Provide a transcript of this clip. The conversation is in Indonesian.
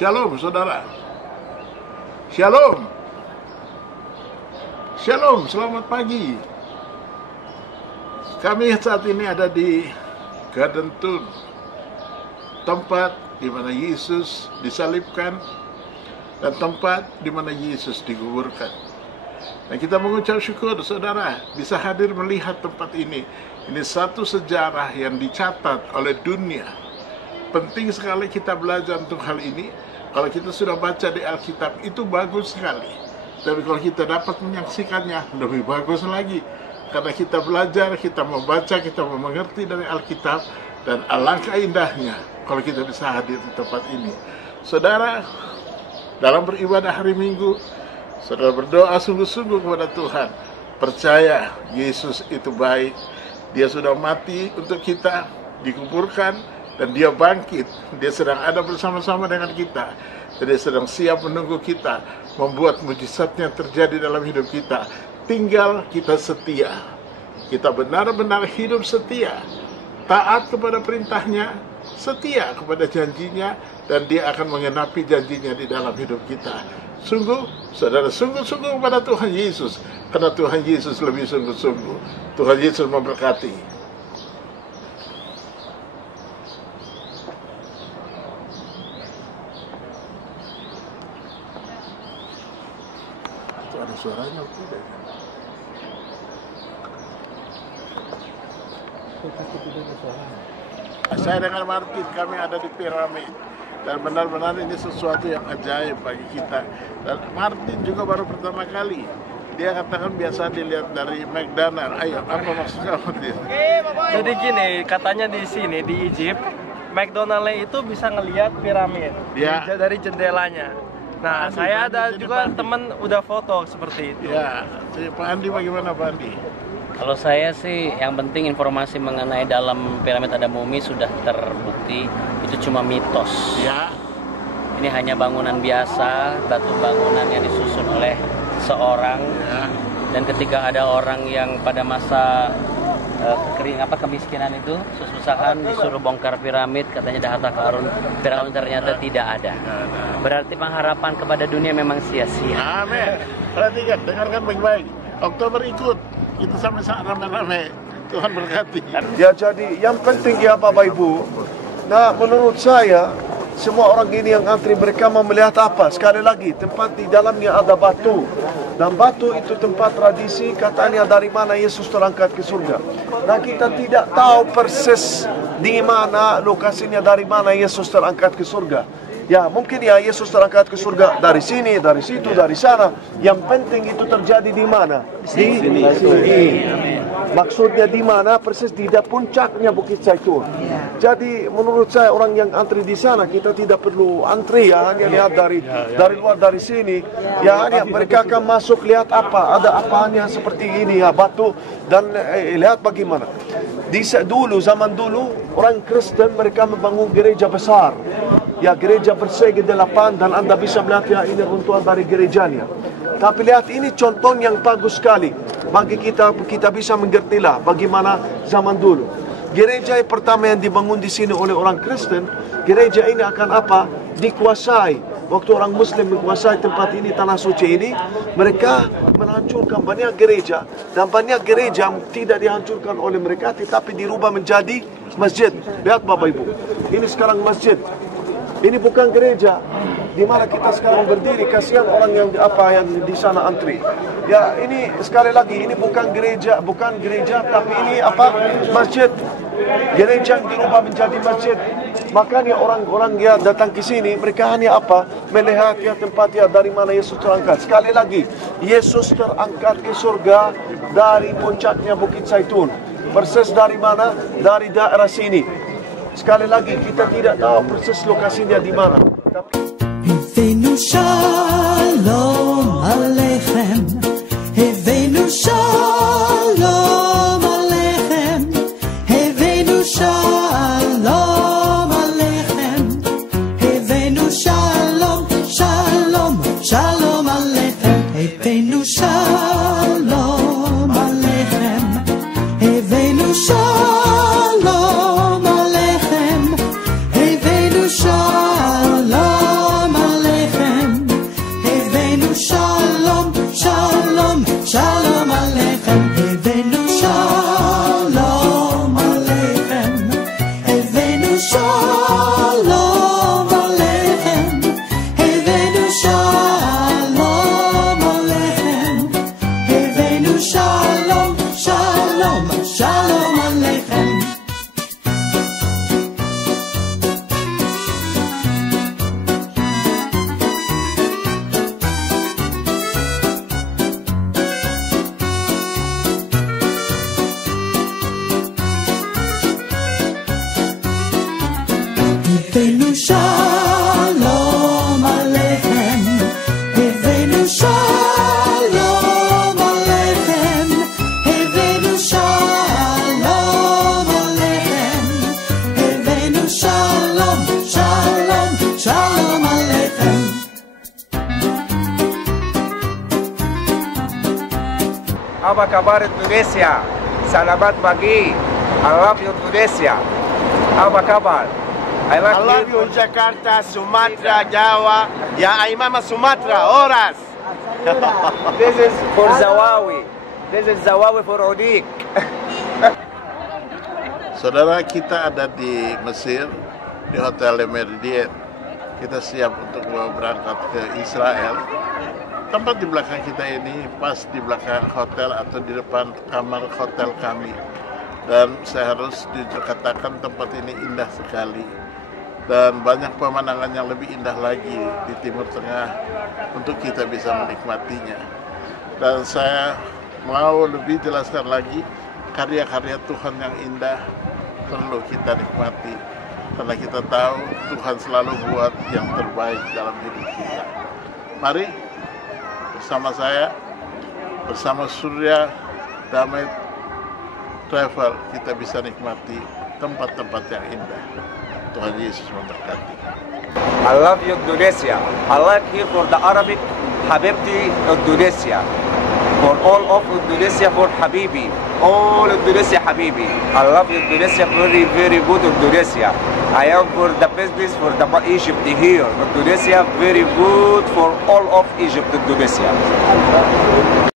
Shalom saudara. Shalom. Shalom, selamat pagi. Kami saat ini ada di Garden Tune, tempat di mana Yesus disalibkan dan tempat di mana Yesus dikuburkan. Dan kita mengucap syukur saudara bisa hadir melihat tempat ini. Ini satu sejarah yang dicatat oleh dunia. Penting sekali kita belajar untuk hal ini. Kalau kita sudah baca di Alkitab itu bagus sekali. Tapi kalau kita dapat menyaksikannya lebih bagus lagi. Karena kita belajar, kita membaca, kita mengerti dari Alkitab. Dan alangkah indahnya kalau kita bisa hadir di tempat ini. Saudara, dalam beribadah hari Minggu, saudara berdoa sungguh-sungguh kepada Tuhan. Percaya Yesus itu baik. Dia sudah mati untuk kita, dikuburkan, dan dia bangkit. Dia sedang ada bersama-sama dengan kita. Dan dia sedang siap menunggu kita, membuat mujizatnya terjadi dalam hidup kita. Tinggal kita setia. Kita benar-benar hidup setia. Taat kepada perintahnya, setia kepada janjinya, dan dia akan mengenapi janjinya di dalam hidup kita. Sungguh, saudara, sungguh-sungguh kepada Tuhan Yesus. Karena Tuhan Yesus lebih sungguh-sungguh. Tuhan Yesus memberkati. Itu ada suaranya tidak? Saya dengan Martin, kami ada di piramid. Dan benar-benar ini sesuatu yang ajaib bagi kita. Dan Martin juga baru pertama kali. Dia katakan biasa dilihat dari McDonald. Ayo, apa maksudnya Martin? Jadi gini, katanya di sini di Egypt, McDonald itu bisa ngelihat piramid dari jendelanya. Nah, Andi, saya ada juga teman udah foto seperti itu. Ya, Pak Andi bagaimana Pak Andi? Kalau saya sih yang penting informasi mengenai dalam piramid ada mumi sudah terbukti itu cuma mitos. Ya. Ini hanya bangunan biasa, batu bangunan yang disusun oleh seorang. Ya. Dan ketika ada orang yang pada masa kemiskinan itu, kesusahan disuruh bongkar piramid, katanya ada harta karun, piramid ternyata tidak ada. Berarti pengharapan kepada dunia memang sia-sia. Amin. Perhatikan, dengarkan baik-baik. Oktober ikut. Itu sampai saat rame-rame. Tuhan berkati. Ya, jadi yang penting ya Bapak Ibu. Nah, menurut saya semua orang ini yang antri mereka mau melihat apa? Sekali lagi, tempat di dalamnya ada batu. Dan batu itu tempat tradisi, katanya dari mana Yesus terangkat ke surga. Nah, kita tidak tahu persis di mana lokasinya, dari mana Yesus terangkat ke surga. Ya, mungkin ya Yesus terangkat ke surga dari sini, dari situ, dari sana. Yang penting itu terjadi di mana? Di sini. Maksudnya di mana? Persis di puncaknya Bukit Zaitun. Jadi menurut saya orang yang antri di sana, kita tidak perlu antri ya, hanya lihat dari luar dari sini. Ya, hanya mereka akan masuk lihat apa, ada apanya seperti ini ya, batu, dan lihat bagaimana. Zaman dulu orang Kristen mereka membangun gereja besar. Ya, gereja bersegi 8 dan Anda bisa melihat ya ini runtuhan dari gerejanya. Tapi lihat ini contoh yang bagus sekali bagi kita bisa mengertilah bagaimana zaman dulu. Gereja yang pertama yang dibangun di sini oleh orang Kristen, gereja ini akan apa? Dikuasai. Waktu orang Muslim menguasai tempat ini, tanah suci ini, mereka menghancurkan banyak gereja, dan banyak gereja tidak dihancurkan oleh mereka, tetapi dirubah menjadi masjid. Lihat Bapak Ibu, ini sekarang masjid. Ini bukan gereja di mana kita sekarang berdiri. Kasihan orang yang di sana antri. Ya, ini sekali lagi ini bukan gereja, tapi ini masjid. Gereja yang dirubah menjadi masjid. Makanya orang-orang yang datang ke sini mereka hanya melihat ya tempat ya dari mana Yesus terangkat. Sekali lagi, Yesus terangkat ke surga dari puncaknya Bukit Zaitun. Persis dari mana? Dari daerah sini. Sekali lagi, kita tidak tahu persis lokasinya di mana. Hevenu shalom aleichem, Hevenu shalom aleichem, Hevenu shalom aleichem, Hevenu shalom, shalom, shalom aleichem, Hevenu shalom aleichem, Hevenu shalom. Shalom apa kabar Indonesia? Selamat pagi. I love you Indonesia. Apa kabar? I love you Jakarta, Sumatera, Jawa. Ya Imam Sumatera, Oras. This is for Zawawi. This is Zawawi for Odik. Saudara, kita ada di Mesir, di Hotel Le Méridien. Kita siap untuk berangkat ke Israel. Tempat di belakang kita ini pas di belakang hotel atau di depan kamar hotel kami. Dan saya harus jujur katakan tempat ini indah sekali. Dan banyak pemandangan yang lebih indah lagi di Timur Tengah untuk kita bisa menikmatinya. Dan saya mau lebih jelaskan lagi, karya-karya Tuhan yang indah perlu kita nikmati. Karena kita tahu Tuhan selalu buat yang terbaik dalam hidup kita. Mari bersama saya, bersama Surya Damai Travel, kita bisa nikmati tempat-tempat yang indah. Tuhan Yesus memberkati. I love you Indonesia. I like here for the Arabic, Habibti Indonesia. For all of Indonesia, for Habibi. All Indonesia Habibi. I love Indonesia, very, very good Indonesia. I am for the business for the Egypt here. Indonesia, very good for all of Egypt, Indonesia.